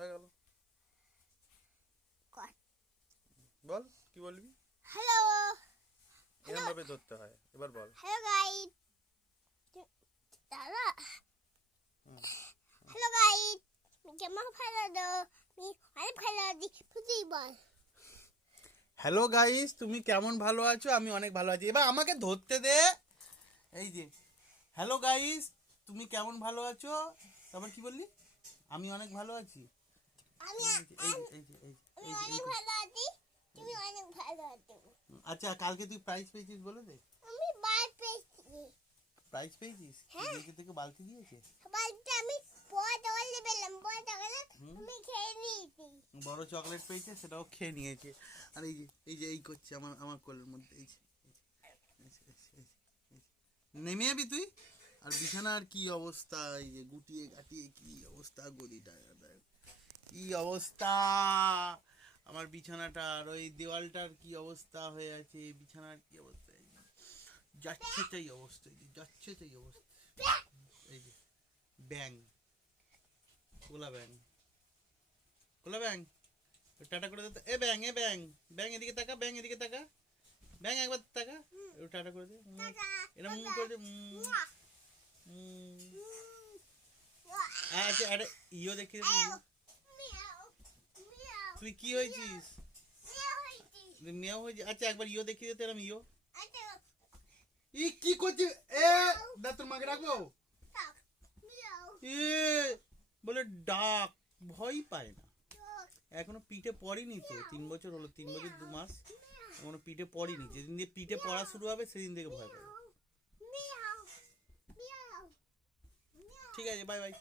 হয়ে গেল। বল কি বলবি? হ্যালো, এরকম ভাবে ধরতে হয়। এবার বল। Hello guys. দাদা, হ্যালো গাইস। কেমন ভালো দাও? আমি অনেক ভালো আছি। তুই বল। হ্যালো গাইস, তুমি কেমন ভালো আছো? আমি অনেক ভালো আছি। এবার আমাকে ধরতে দে। এই যে হ্যালো গাইস, তুমি কেমন ভালো আছো? তারপর কি বললি? আমি অনেক ভালো আছি। আমি অনেক ভালো আছি। তুমি অনেক ভালো আছো। আচ্ছা, কালকে তুই প্রাইজ পেয়েছিস বলে দে। আমি বার পেয়েছি। প্রাইজ পেয়েছিস? হ্যাঁ। দিয়েছে থেকে বালতি দিয়েছে? বালতিটা আমি বড় চকলেট পেলাম। বড় চকলেট আমি খেয়ে নিয়েছি। বড় চকলেট পেয়েছে, সেটাও খেয়ে নিয়েছে। আর এই করছে আমার কোলের মধ্যে। নেমে যাবি তুই? আর বিছানার কি অবস্থা, এই যে গুটিয়ে গাটিয়ে কি অবস্থা, গদিটা কি অবস্থা আমার বিছানাটার, ওই দেওয়ালটার কি অবস্থা হয়ে আছে, বিছানার কি অবস্থা, যাচ্ছে তাই অবস্থা, যাচ্ছে তাই অবস্থা। এই যে ব্যাং, কোলা ব্যাং, কোলা ব্যাং, টাটা করে দে। এ ব্যাং, এ ব্যাং, ব্যাং এদিকে তাকা, ব্যাং এদিকে তাকা, ব্যাং একবার তাকা, টাটা করে দে। এটা করে দে। আচ্ছা, আরে ইও দেখি। তুই কি হয়েছিস? মেয়েও হয়েছিস? আচ্ছা, একবার ইও দেখিয়ে দিতে এরম ইও। ই কি করছিস? এ দা, তোর মাকে রাখবো। এ বলে ডাক, ভয় পায় না। এখনো পিঠে পড়িনি তো, 3 বছর হলো, 3 বছর 2 মাস এখনো পিঠে পড়িনি। যেদিন দিয়ে পিঠে পড়া শুরু হবে সেদিন থেকে ভয় পাবে। ঠিক আছে, বাই বাই।